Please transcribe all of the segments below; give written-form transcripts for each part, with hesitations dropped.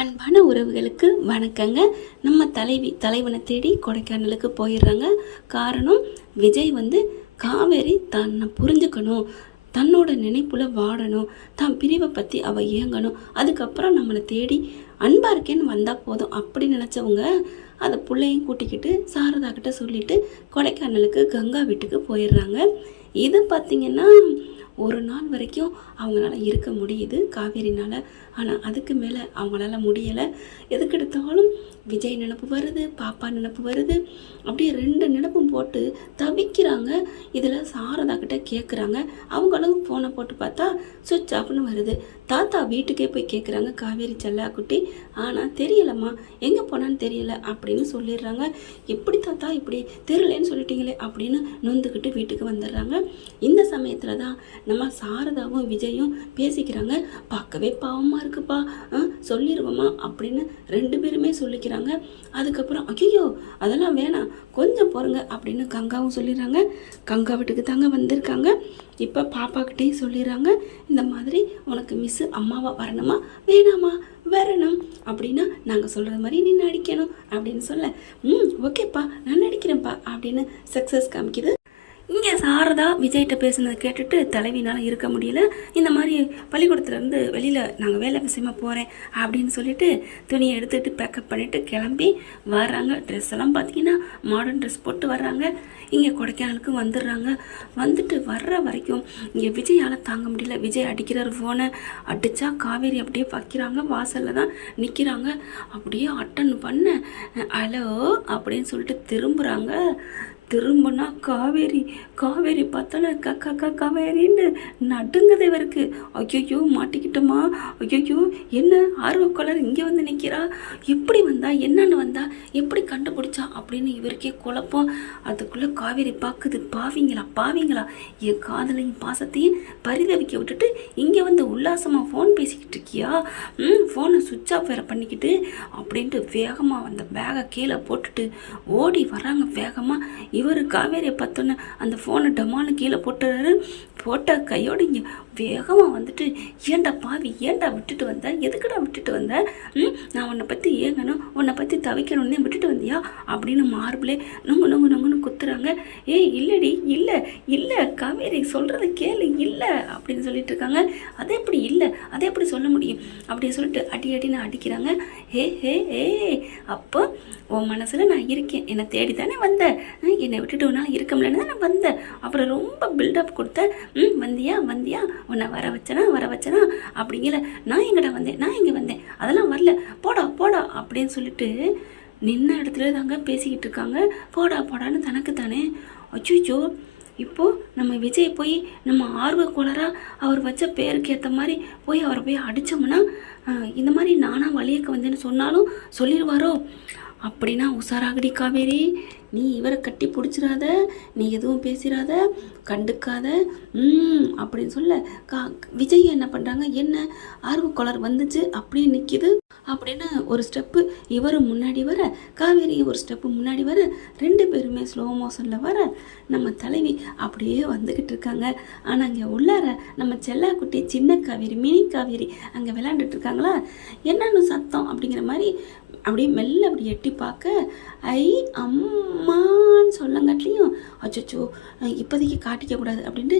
அன்பான உறவுகளுக்கு வணக்கங்க. நம்ம தலைவனை தேடி கொடைக்கானலுக்கு போயிடுறாங்க. காரணம், விஜய் காவேரி தன்னை புரிஞ்சுக்கணும், தன்னோட நினைப்புல வாடணும், தான் பிரிவை பற்றி அவள் ஏங்கணும், அதுக்கப்புறம் நம்மளை தேடி அன்பா இருக்கேன்னு வந்தால் போதும் அப்படி நினச்சவங்க அதை பிள்ளையும் கூட்டிக்கிட்டு சாரதா கிட்ட சொல்லிட்டு கொடைக்கானலுக்கு கங்கா வீட்டுக்கு போயிடுறாங்க. இது பார்த்திங்கன்னா ஒரு நாள் வரைக்கும் அவங்களால இருக்க முடியுது காவேரினால். ஆனால் அதுக்கு மேலே அவங்களால முடியலை. எதுக்கெடுத்தாலும் விஜய் நினப்பு வருது, பாப்பா நினப்பு வருது, அப்படியே ரெண்டு நினப்பும் போட்டு தவிக்கிறாங்க. இதில் சாரதா கிட்ட கேட்குறாங்க. அவங்களும் ஃபோனை போட்டு பார்த்தா சுவிட்ச் ஆஃப்னு வருது. தாத்தா வீட்டுக்கே போய் கேட்குறாங்க காவேரி செல்லா குட்டி. ஆனால் தெரியலம்மா, எங்கே போனான்னு தெரியல அப்படின்னு சொல்லிடுறாங்க. எப்படி தாத்தா இப்படி தெரியலன்னு சொல்லிட்டீங்களே அப்படின்னு நொந்துக்கிட்டு வீட்டுக்கு வந்துடுறாங்க. இந்த சமயத்தில் தான் நம்ம சாரதாவும் விஜயும் பேசிக்கிறாங்க. பார்க்கவே பாவமாக இருக்குப்பா, சொல்லிடுவோமா அப்படின்னு ரெண்டு பேருமே சொல்லிக்கிறாங்க. அதுக்கப்புறம் ஐயோ அதெல்லாம் வேணாம், கொஞ்சம் போருங்க அப்படின்னு கங்காவும் சொல்லிடுறாங்க. கங்கா வீட்டுக்கு தாங்க வந்திருக்காங்க. இப்போ பாப்பாக்கிட்டையும் சொல்லிடுறாங்க, இந்த மாதிரி உனக்கு மிஸ்ஸு அம்மாவா வரணுமா வேணாமா? வரணும் அப்படின்னா நாங்கள் சொல்கிறது மாதிரி நீ நடிக்கணும் அப்படின்னு சொல்ல, ஓகேப்பா நான் நடிக்கிறேன்ப்பா அப்படின்னு சக்ஸஸ் காமிக்குது. இங்கே சாரதா விஜய்கிட்ட பேசுனதை கேட்டுட்டு தலைவினால் இருக்க முடியல. இந்த மாதிரி பள்ளிக்கூடத்துலேருந்து வெளியில் நாங்கள் வேலை விஷயமா போகிறேன் அப்படின்னு சொல்லிட்டு துணியை எடுத்துகிட்டு பேக்கப் பண்ணிவிட்டு கிளம்பி வர்றாங்க. ட்ரெஸ் எல்லாம் பார்த்தீங்கன்னா மாடர்ன் ட்ரெஸ் போட்டு வர்றாங்க. இங்கே கொடைக்கானலுக்கு வந்துடுறாங்க. வந்துட்டு வர்ற வரைக்கும் இங்கே விஜயால் தாங்க முடியல. விஜய் அடிக்கிறார் ஃபோனை. அடித்தா காவேரி அப்படியே வைக்கிறாங்க, வாசலில் தான் நிற்கிறாங்க. அப்படியே அட்டன் பண்ண ஹலோ அப்படின்னு சொல்லிட்டு திரும்புகிறாங்க. திரும்பினா காவேரி பார்த்தால கக்கா காவேரின்னு நடுங்குது இவருக்கு. ஐயோ மாட்டிக்கிட்டோமா, ஐயோ என்ன ஆர்வக்கொலர் இங்கே வந்து நிற்கிறா, எப்படி வந்தா, என்னன்னு வந்தா, எப்படி கண்டுபிடிச்சா அப்படின்னு இவருக்கே குழப்பம். அதுக்குள்ளே காவேரி பார்க்குது, பாவிங்களா என் காதலையும் பாசத்தையும் பரிதவிக்க விட்டுட்டு இங்கே வந்து உல்லாசமாக ஃபோன் பேசிக்கிட்டு இருக்கியா, ஃபோனை சுவிட்ச் ஆஃப் வேறு பண்ணிக்கிட்டு அப்படின்ட்டு வேகமாக அந்த பேகை கீழே போட்டுட்டு ஓடி வராங்க வேகமாக. இவர் காவேரியை பார்த்தோன்னே அந்த ஃபோனை டமாலும் கீழே போட்டுறாரு. போட்ட கையோடு இங்கே வேகமாக வந்துட்டு, ஏண்டா பாவி, ஏண்டா விட்டுட்டு வந்த, எதுக்குடா விட்டுட்டு வந்த, நான் உன்னை பற்றி ஏங்கணும், உன்னை பற்றி தவிக்கணும்னே விட்டுட்டு வந்தியா அப்படின்னு மார்பிளே நொங்குன்னு குத்துறாங்க. இல்லடி, இல்லை காவேரி சொல்கிறத கேளு, இல்லை அப்படின்னு சொல்லிட்டு இருக்காங்க. அதே எப்படி சொல்ல முடியும் அப்படின்னு சொல்லிட்டு அடின்னு அடிக்கிறாங்க. ஹே அப்போ உன் மனசில் நான் இருக்கேன், என்னை தேடி தானே வந்தேன், என்னை விட்டுட்டு உன்னால் இருக்க முடியலன்னு தான் நான் வந்தேன், அப்புறம் ரொம்ப பில்டப் கொடுத்தேன், வந்தியா உன்னை வர வச்சனா அப்படிங்கிற. நான் எங்கே வந்தேன் அதெல்லாம் வரல, போடா அப்படின்னு சொல்லிட்டு நின்ன இடத்துல தாங்க பேசிக்கிட்டு இருக்காங்க. போடான்னு தனக்கு தானே. அச்சோ, இப்போது நம்ம விஜய் போய் நம்ம ஆர்வக்கோளராக அவர் வச்ச பேருக்கு ஏற்ற மாதிரி போய் அவரை போய் அடித்தோம்னா இந்த மாதிரி நானாக வழியக்க வந்தேன்னு சொன்னாலும் சொல்லிடுவாரோ. அப்படின்னா உஷாராகடி காவேரி, நீ இவரை கட்டி பிடிச்சிடாத, நீ எதுவும் பேசிடாத, கண்டுக்காத அப்படின்னு சொல்ல விஜய் என்ன பண்ணுறாங்க, என்ன ஆர்வக்கொலர் வந்துச்சு அப்படியே நிற்கிது அப்படின்னு ஒரு ஸ்டெப்பு இவர் முன்னாடி வர, காவேரி ஒரு ஸ்டெப்பு முன்னாடி வர, ரெண்டு பேருமே ஸ்லோ மோஷனில் வர நம்ம தலைவி அப்படியே வந்துக்கிட்டு இருக்காங்க. ஆனால் அங்கே உள்ளார நம்ம செல்லாக்குட்டி சின்ன காவேரி, மினி காவேரி அங்கே விளையாண்டுட்டு இருக்காங்களா, என்னன்னு சத்தம் அப்படிங்கிற மாதிரி அப்படியே மெல்ல அப்படி எட்டி பார்க்க, ஐ அம்மான்னு சொல்லங்காட்டிலையும் அச்சோ இப்போதைக்கு காட்டிக்கக்கூடாது அப்படின்ட்டு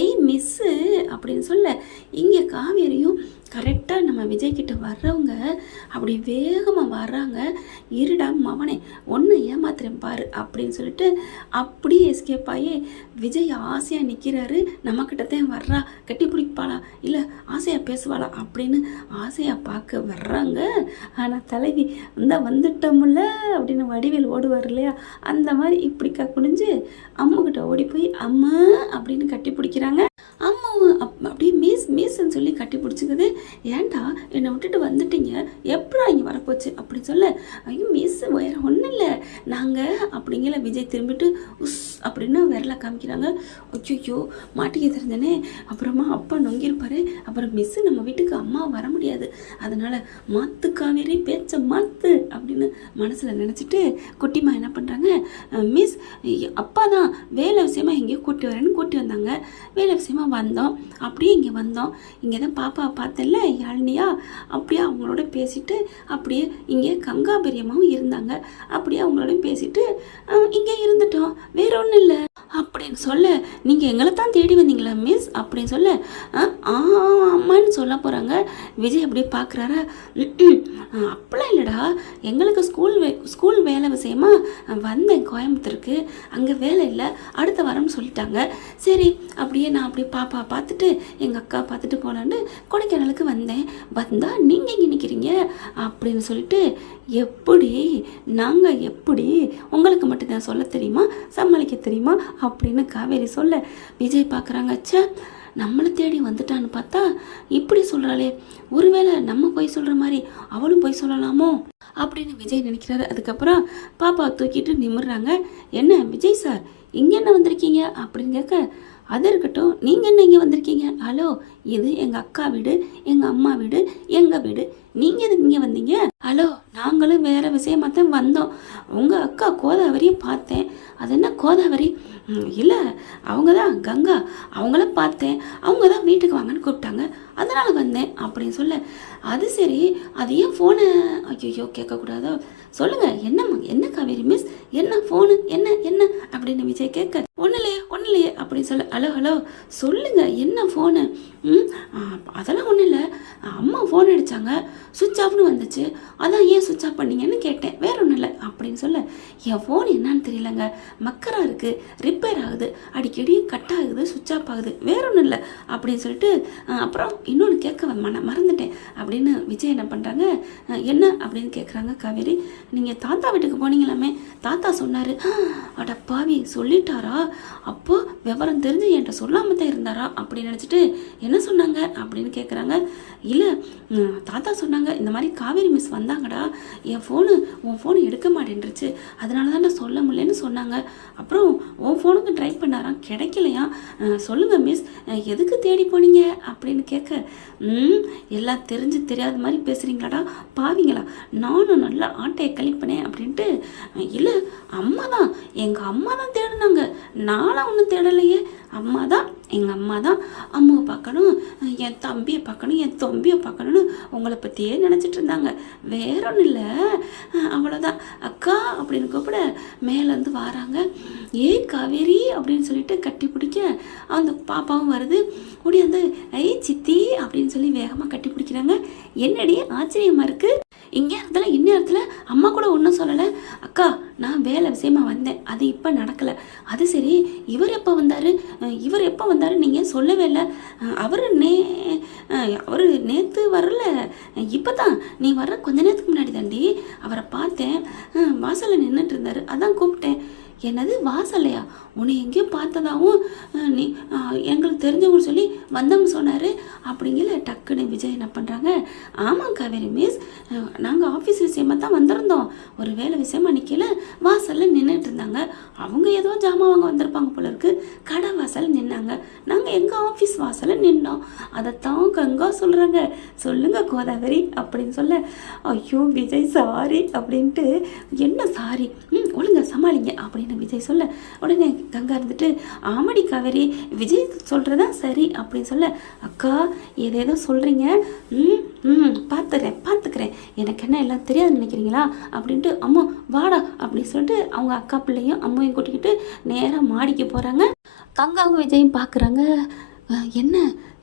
ஐ மிஸ்ஸு அப்படின்னு சொல்ல, இங்கே காவேரியும் கரெக்டாக நம்ம விஜய்கிட்ட வர்றவங்க அப்படி வேகமாக வர்றாங்க. இருடா மவனே, ஒன்று ஏமாத்துறேன் பாரு அப்படின்னு சொல்லிட்டு அப்படியே எஸ்கேப் ஆகி விஜய் ஆசையாக நிற்கிறாரு. நம்மக்கிட்டத்தான் வர்றா, கட்டி பிடிப்பாளா இல்லை ஆசையாக பேசுவாளா அப்படின்னு ஆசையாக பார்க்க வர்றாங்க. ஆனால் தலைவி வந்துட்டோம்ல அப்படின்னு வடிவேல் ஓடுவார் இல்லையா, அந்த மாதிரி இப்படிக்கா குனிஞ்சு அம்முக்கிட்ட ஓடி போய் அம்மா அப்படின்னு கட்டி பிடிக்கிறாங்க. அம்மாவும் அப்படியே மீஸ்ன்னு சொல்லி கட்டி பிடிச்சிக்குது. ஏன்டா என்னை விட்டுட்டு வந்துட்டீங்க, எப்படா இங்கே வரப்போச்சு அப்படின்னு சொல்ல, ஐயோ மிஸ் வேறு ஒன்றும் இல்லை நாங்கள் அப்படிங்கிற. விஜய் திரும்பிட்டு உஸ் அப்படின்னு விரலை காமிக்கிறாங்க. ஐயோ மாட்டிக்க தெரிஞ்சனே, அப்புறமா அப்பா நொங்கியிருப்பாரு, அப்புறம் மிஸ்ஸு நம்ம வீட்டுக்கு அம்மா வர முடியாது, அதனால் மாத்து காவேரி பேச்ச மாத்து அப்படின்னு மனசில் நினச்சிட்டு குட்டிமா என்ன பண்ணுறாங்க, மிஸ் அப்பா தான் வேலை விஷயமா எங்கேயோ கூட்டி வரேன்னு கூட்டி வந்தாங்க, வேலை விஷயமா வந்தோம், அப்படி இங்கே வந்தோம். இங்கே தான் பாப்பாவை பார்த்தேன்ல யாழ்னியா, அப்படியே அவங்களோட பேசிட்டு அப்படியே இங்கே கங்கா பெரியம்மாவும் இருந்தாங்க. அப்படியே அவங்களோட பேசிட்டு இங்கே இருந்துட்டோம், வேற ஒன்றும் இல்லை அப்படின்னு சொல்ல, நீங்கள் எங்களை தான் தேடி வந்தீங்களா மிஸ் அப்படின்னு சொல்ல, ஆமான்னு சொல்ல போகிறாங்க. விஜய் அப்படியே பார்க்குறாரா, அப்படிலாம் இல்லைடா, எங்களுக்கு ஸ்கூல் வேலை விஷயமா வந்தேன் கோயம்புத்தூருக்கு, அங்கே வேலை இல்லை, அடுத்த வாரம்னு சொல்லிட்டாங்க. சரி அப்படியே நான் அப்படியே பாப்பா பார்த்துட்டு எங்கள் அக்கா பார்த்துட்டு போகலான்னு கொடைக்கானலுக்கு வந்தேன். வந்தால் நீங்கள் இங்கே நிற்கிறீங்க அப்படின்னு சொல்லிட்டு, எப்படி நாங்கள் எப்படி உங்களுக்கு மட்டும்தான் சொல்ல தெரியுமா, சமாளிக்க தெரியுமா அப்படின்னு காவேரி சொல்ல, விஜய் பார்க்குறாங்க. ச்சே, நம்மளை தேடி வந்துட்டான்னு பார்த்தா இப்படி சொல்கிறாளே, ஒருவேளை நம்ம போய் சொல்கிற மாதிரி அவளும் போய் சொல்லலாமோ அப்படின்னு விஜய் நினைக்கிறாரு. அதுக்கப்புறம் பாப்பாவை தூக்கிட்டு நிமிடுறாங்க. என்ன விஜய் சார் இங்கே என்ன வந்திருக்கீங்க அப்படின்னு கேட்க, அது இருக்கட்டும், நீங்கள் என்ன இங்கே வந்திருக்கீங்க? ஹலோ, இது எங்கள் அக்கா வீடு, எங்கள் அம்மா வீடு, எங்கள் வீடு, நீங்கள் எதுக்கு இங்கே வந்தீங்க? ஹலோ, நாங்களும் வேறு விஷயமா தான் வந்தோம். உங்கள் அக்கா கோதாவரியை பார்த்தேன். அது என்ன கோதாவரி? இல்லை, அவங்க தான் கங்கா, அவங்கள பார்த்தேன், அவங்க தான் வீட்டுக்கு வாங்கன்னு கூப்பிட்டாங்க, அதனால் வந்தேன் அப்படின்னு சொல்ல, அது சரி, அது ஏன் ஃபோனை ஐயோ கேட்கக்கூடாதோ, சொல்லுங்கள் என்னம்மா, என்ன காவேரி மிஸ், என்ன ஃபோனு, என்ன என்ன அப்படின்னு விஜய் கேட்க, ஒன்றும் இல்லையே அப்படின்னு சொல்ல, ஹலோ ஹலோ சொல்லுங்கள் என்ன ஃபோனு? அதெல்லாம் ஒன்றும் இல்லை, அம்மா ஃபோன் அடித்தாங்க, சுவிட்ச் ஆஃப்னு வந்துச்சு, அதான் ஏன் சுவிட்ச் ஆஃப் பண்ணீங்கன்னு கேட்டேன், வேற ஒன்றும் இல்லை அப்படின்னு சொல்ல, என் ஃபோன் என்னன்னு தெரியலங்க, மக்கராக இருக்குது, ரிப்பேர் ஆகுது, அடிக்கடி கட் ஆகுது, சுவிட்ச் ஆஃப் ஆகுது, வேற ஒன்றும் இல்லை அப்படின்னு சொல்லிட்டு, அப்புறம் இன்னொன்று கேட்க மறந்துட்டேன் அப்படின்னு விஜய் என்ன பண்ணுறாங்க, என்ன அப்படின்னு கேட்குறாங்க காவேரி, நீங்கள் தாத்தா வீட்டுக்கு போனீங்களாமே, தாத்தா சொன்னார். அட பாவி, சொல்லிட்டாரா? அப்போ விவரம் தெரிஞ்சு என்கிட்ட சொல்லாமல் தான் இருந்தாரா அப்படின்னு நினச்சிட்டு, என்ன சொன்னாங்க அப்படின்னு கேட்குறாங்க. இல்லை, தாத்தா சொன்னாங்க, இந்த மாதிரி காவேரி மிஸ் வந்தாங்கடா, என் உன் ஃபோனு எடுக்க மாட்டேன்ருச்சு, அதனால தான் நான் சொல்ல முடியலன்னு சொன்னாங்க. அப்புறம் உன் ஃபோனுக்கு ட்ரை பண்ணாராம், கிடைக்கலையா, சொல்லுங்கள் மிஸ், எதுக்கு தேடி போனீங்க அப்படின்னு கேட்க, எல்லாம் தெரிஞ்சு தெரியாத மாதிரி பேசுகிறீங்களாடா பாவிங்களா, நானும் நல்லா ஆட்டையை கழிப்பனேன் அப்படின்ட்டு, இல்லை எங்கள் அம்மா தான் தேடினாங்க, நானும் ஒன்றும் தேடலையே, எங்கள் அம்மா தான் அம்மாவை பார்க்கணும், என் தம்பியை பார்க்கணும், என் தொம்பியை பார்க்கணுன்னு உங்களை பற்றியே நினச்சிட்டு இருந்தாங்க, வேற ஒன்றும் இல்லை, அவ்வளோதான். அக்கா அப்படின்னு கூப்பிட மேலேருந்து வராங்க. காவேரி அப்படின்னு சொல்லிட்டு கட்டி பிடிக்க, அந்த பாப்பாவும் வருது, ஓடியாந்து சித்தி அப்படின்னு சொல்லி வேகமாக கட்டி பிடிக்கிறாங்க. என்னடி ஆச்சரியமாக இருக்குது, இந்நேரத்தில் அம்மா கூட ஒன்றும் சொல்லலை, அக்கா நான் வேலை விஷயமா வந்தேன், அது இப்போ நடக்கலை, அது சரி, இவர் எப்போ வந்தார் நீங்கள் சொல்லவே இல்லை, அவர் நேற்று வரல, இப்போ தான் நீ வர்ற கொஞ்ச நேரத்துக்கு முன்னாடி தாண்டி அவரை பார்த்தேன், வாசலில் நின்றுட்டு இருந்தார், அதான் கூப்பிட்டேன். என்னது வாசல்லையா? உன்னை எங்கேயோ பார்த்ததாகவும் நீ எங்களுக்கு தெரிஞ்சவங்க சொல்லி வந்தவங்க சொன்னார் அப்படிங்கிற டக்குன்னு விஜய் என்ன பண்ணுறாங்க, ஆமாம் காவேரி மிஸ், நாங்கள் ஆஃபீஸ் விஷயமாக தான் வந்திருந்தோம், ஒரு வேலை விஷயமா நிற்கல, வாசலில் நின்றுட்டு இருந்தாங்க, அவங்க ஏதோ ஜாமான் வாங்க வந்திருப்பாங்க போல இருக்கு, கடை வாசல் நின்னாங்க, நாங்கள் எங்கள் ஆஃபீஸ் வாசலில் நின்னோம், அதைத்தான் கங்கா சொல்கிறாங்க, சொல்லுங்க கோதாவரி அப்படின்னு சொல்ல, ஐயோ விஜய் சாரி அப்படின்ட்டு, என்ன சாரி, ஒழுங்க சமாளிங்க அப்படின்னு விஜய் சொல்ல, உடனே கங்கா இருந்துட்டு, ஆமாடி காவேரி, விஜய் சொல்கிறதா சரி அப்படின்னு சொல்ல, அக்கா ஏதேதோ சொல்கிறீங்க, பார்த்துக்கிறேன், எனக்கு என்ன எல்லாம் தெரியாதுன்னு நினைக்கிறீங்களா அப்படின்ட்டு, அம்மா வாடா அப்படின்னு சொல்லிட்டு அவங்க அக்கா பிள்ளையும் அம்மாவையும் கூட்டிக்கிட்டு நேராக மாடிக்கு போகிறாங்க. கங்காவும் விஜயும் பார்க்குறாங்க. என்ன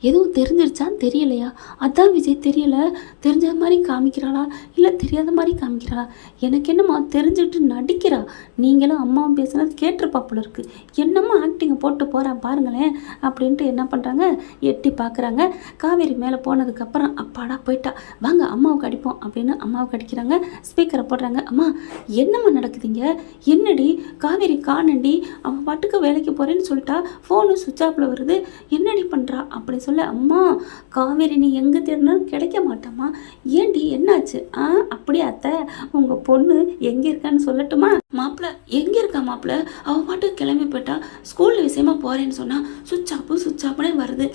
எதுவும் தெரிஞ்சிருச்சான்னு தெரியலையா, அதான் விஜய் தெரியல, தெரிஞ்ச மாதிரி காமிக்கிறாளா இல்லை தெரியாத மாதிரி காமிக்கிறாளா, எனக்கு என்னம்மா தெரிஞ்சுட்டு நடிக்கிறா, நீங்களும் அம்மாவும் பேசுனது கேட்டிருப்பா போல இருக்கு, என்னம்மா ஆக்டிங்கை போட்டு போகிறா பாருங்களேன் அப்படின்ட்டு என்ன பண்ணுறாங்க, எட்டி பார்க்குறாங்க. காவேரி மேலே போனதுக்கப்புறம் அப்பாடா போயிட்டா, வாங்க அம்மாவுக்கு அடிப்போம் அப்படின்னு அம்மாவுக்கு அடிக்கிறாங்க. ஸ்பீக்கரை போடுறாங்க. அம்மா என்னம்மா நடக்குதுங்க, என்னடி காவேரி காணண்டி, அவன் பாட்டுக்கு வேலைக்கு போகிறேன்னு சொல்லிட்டா, ஃபோனு சுவிட்ச் ஆஃபில் வருது, என்னடி பண்ணுறா அப்படி சொல்ல, அம்மா காவேரி நீ எங்கே தேடினாலும் கிடைக்க மாட்டாம்மா, ஏண்டி என்னாச்சு? அப்படியே அத்தை உங்கள் பொண்ணு எங்கே இருக்கான்னு சொல்லட்டுமா? மாப்பிள்ள எங்கே இருக்கா மாப்பிள்ள? அவள் பாட்டுக்கு கிளம்பி போயிட்டா. ஸ்கூல் விஷயமா போகிறேன்னு சொன்னால் சுவிட்ச் ஆஃப்னே வருது.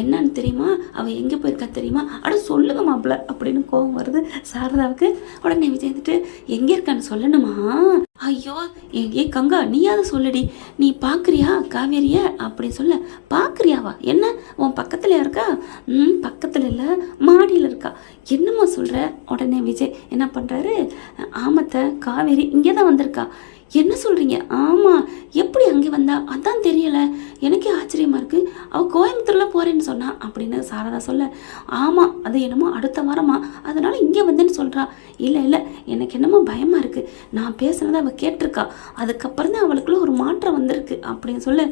என்னன்னு தெரியுமா? அவள் எங்கே போயிருக்கா தெரியுமா? அட சொல்லுங்க மாப்பிள்ள அப்படின்னு கோவம் வருது சாரதாவுக்கு. உடனே விஜய் வந்துட்டு எங்கே இருக்கான்னு சொல்லணுமா? ஐயோ ஏ கங்கா நீயாவது சொல்லுடி, நீ பார்க்குறியா காவேரிய அப்படின்னு சொல்ல. பார்க்குறியாவா? என்ன உன் பக்கத்தில் இருக்கா? பக்கத்தில் இல்லை, மாடியில் இருக்கா. என்னம்மா சொல்கிற? உடனே விஜய் என்ன பண்ணுறாரு, ஆமத்தை காவேரி இங்கே தான் வந்திருக்கா. என்ன சொல்கிறீங்க? ஆமாம். எப்படி அங்கே வந்தா? அதான் தெரியலை, எனக்கே ஆச்சரியமாக இருக்குது. அவள் கோயம்புத்தூரில் போகிறேன்னு சொன்னா அப்படின்னு சாரதா சொல்ல. ஆமாம், அது என்னமோ அடுத்த வாரமா, அதனால் இங்கே வந்தேன்னு சொல்கிறா. இல்லை எனக்கு என்னமோ பயமாக இருக்குது, நான் பேசுனதை அவள் கேட்டிருக்கா, அதுக்கப்புறம் தான் அவளுக்குள்ள ஒரு மாற்றம் வந்திருக்கு அப்படின்னு சொல்ல.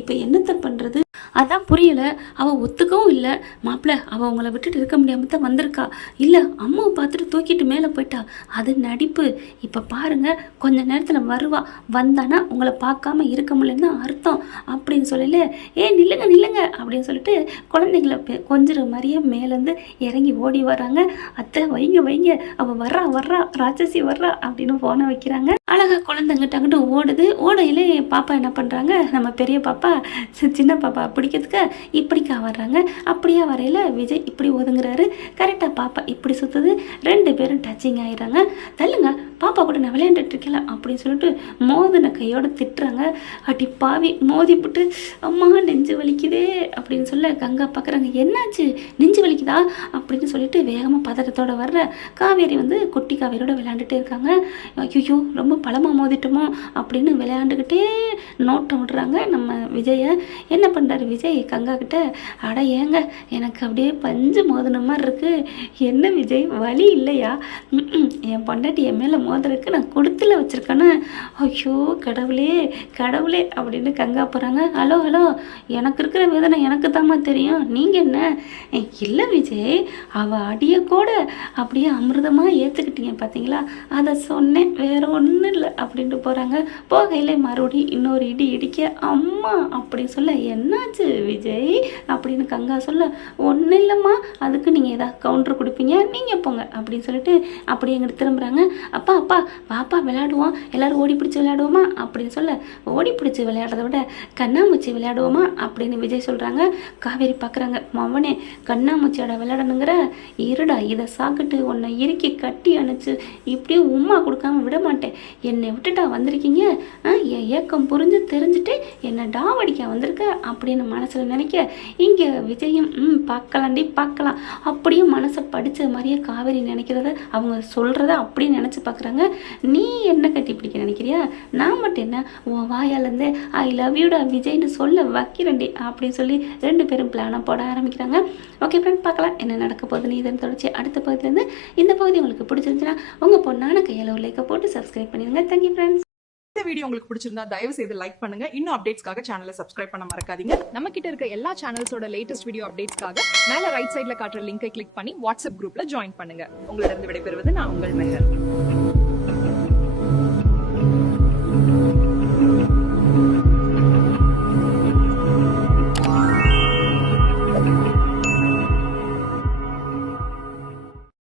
இப்போ என்னத்தை பண்ணுறது அதான் புரியலை. அவள் ஒத்துக்கவும் இல்லை. மாப்பிள்ள அவள் உங்களை விட்டுட்டு இருக்க முடியாமல் தான் வந்திருக்கா. இல்லை அம்மாவை பார்த்துட்டு தூக்கிட்டு மேலே போயிட்டா, அது நடிப்பு. இப்போ பாருங்கள் கொஞ்ச நேரத்தில் வருவா, வந்தானா உங்களை பார்க்காம இருக்க முடியலன்னு தான் அர்த்தம் அப்படின்னு சொல்லல. நில்லுங்க அப்படின்னு சொல்லிட்டு குழந்தைங்களை கொஞ்சம் மாதிரியே மேலேருந்து இறங்கி ஓடி வராங்க. அத்தை வைங்க அவள் வர்றா ராட்சசி வர்றா அப்படின்னு போன வைக்கிறாங்க. அழகாக குழந்தைங்கிட்ட ஓடுது. ஓடையிலே பாப்பா என்ன பண்ணுறாங்க, நம்ம பெரிய பாப்பா சின்ன பாப்பா பிடிக்கிறதுக்கு இப்படிக்கா வர்றாங்க. அப்படியே வரையில் விஜய் இப்படி ஒதுங்குறாரு. கரெக்டாக பாப்பா இப்படி சுற்றுது. 2 பேரும் டச்சிங் ஆகிடுறாங்க. தள்ளுங்க பாப்பா கூட நான் விளையாண்டுட்டு இருக்கல அப்படின்னு சொல்லிட்டு மோதின கையோடு திட்டுறாங்க. அடி பாவி மோதிப்புட்டு அம்மா நெஞ்சு வலிக்குதே அப்படின்னு சொல்ல கங்கா பார்க்குறாங்க. என்னாச்சு நெஞ்சு வலிக்குதா அப்படின்னு சொல்லிட்டு வேகமாக பதட்டத்தோடு வர்ற காவேரி வந்து குட்டி காவேரியோட விளையாண்டுட்டே இருக்காங்க. ஐயோ ரொம்ப பழமாக மோதிட்டோமோ அப்படின்னு விளையாண்டுக்கிட்டே நோட்டம் விடுறாங்க நம்ம விஜயை. என்ன பண்ணுறாரு விஜய் கங்கா கிட்ட, அட ஏங்க எனக்கு அப்படியே பஞ்சு மோதின மாதிரி இருக்குது. என்ன விஜய் வலி இல்லையா? என் பொண்டாட்டி என் மேலே மோதிரக்கு நான் கொடுத்துல வச்சுருக்கேன்னு. ஐயோ கடவுளே அப்படின்னு கங்கா போகிறாங்க. ஹலோ எனக்கு இருக்கிற வேதனை எனக்கு தாம்மா தெரியும், நீங்கள் என்ன? இல்லை விஜய் அவள் அடியை கூட அப்படியே அமிர்தமாக ஏற்றுக்கிட்டீங்க பார்த்தீங்களா, அதை சொன்னேன், வேறு ஒன்றும் இல்லை அப்படின்ட்டு போகிறாங்க. போகையில் மறுபடியும் இன்னொரு இடி இடிக்க அம்மா அப்படின்னு சொல்ல. என்னாச்சு விஜய் அப்படின்னு கங்கா சொல்ல. ஒன்றும் இல்லைம்மா, அதுக்கு நீங்கள் ஏதாவது கவுண்டர் கொடுப்பீங்க, நீங்கள் போங்க அப்படின்னு சொல்லிட்டு அப்படியே எங்கிட்ட திரும்புகிறாங்க. அப்பா வாப்பா விளையாடுவோம், எல்லோரும் ஓடி பிடிச்சி விளையாடுவோமா அப்படின்னு சொல்ல. ஓடி பிடிச்சி விளையாடுறத விட கண்ணாமூச்சி விளையாடுவோமா அப்படின்னு விஜய் சொல்கிறாங்க. காவேரி பார்க்குறாங்க. மவனே கண்ணாமூச்சியோட விளையாடணுங்கிற, இருடா இதை சாக்கிட்டு உன்னை இறுக்கி கட்டி அணைச்சு இப்படியே உம்மா கொடுக்காம விட மாட்டேன். என்னை விட்டுட்டா வந்திருக்கீங்க, என் ஏக்கம் புரிஞ்சு தெரிஞ்சுட்டு என்னை டாவடிக்க வந்திருக்க அப்படின்னு மனசில் நினைக்க. இங்கே விஜயம் பார்க்கலாம் அப்படியே மனசை படித்த மாதிரியே காவேரி நினைக்கிறத அவங்க சொல்கிறத அப்படியே நினச்சி பார்க்குறாங்க. நீ என்ன கட்டி பிடிக்க நினைக்கிறியா? நான் மட்டும் என்ன உன் வாயாலேருந்து ஐ லவ் யூடா விஜய்னு சொல்ல வைக்கிறேன்டி அப்படின்னு சொல்லி 2 பேரும் பிளானை போட ஆரம்பிக்கிறாங்க. ஓகே ஃப்ரெண்ட், பார்க்கலாம் என்ன நடக்க போகுதுன்னு. இதன் தொடர்ச்சி அடுத்த பகுதியிலேருந்து. இந்த பகுதி உங்களுக்கு பிடிச்சிருந்துச்சுன்னா உங்கள் பொண்ணான கையில் ஒரு லைக்கை போட்டு சப்ஸ்கிரைப் பண்ணிடுங்க. Thank you friends. இந்த வீடியோ உங்களுக்கு பிடிச்சிருந்தா தயவு செய்து லைக் பண்ணுங்க. இன்னும் அப்டேட்ஸ்க்காக சேனலை சப்ஸ்கிரைப் பண்ண மறக்காதீங்க. நம்ம கிட்ட இருக்க எல்லா சேனல்ஸோட லேட்டஸ்ட் வீடியோ அப்டேட்ஸ்க்காக மேல ரைட் சைடுல காட்டுற லிங்கை கிளிக் பண்ணி வாட்ஸ்அப் குரூப்ல ஜாயின் பண்ணுங்க. உங்களிடம் விடைபெறுவது நான் உங்கள் மெஹர்.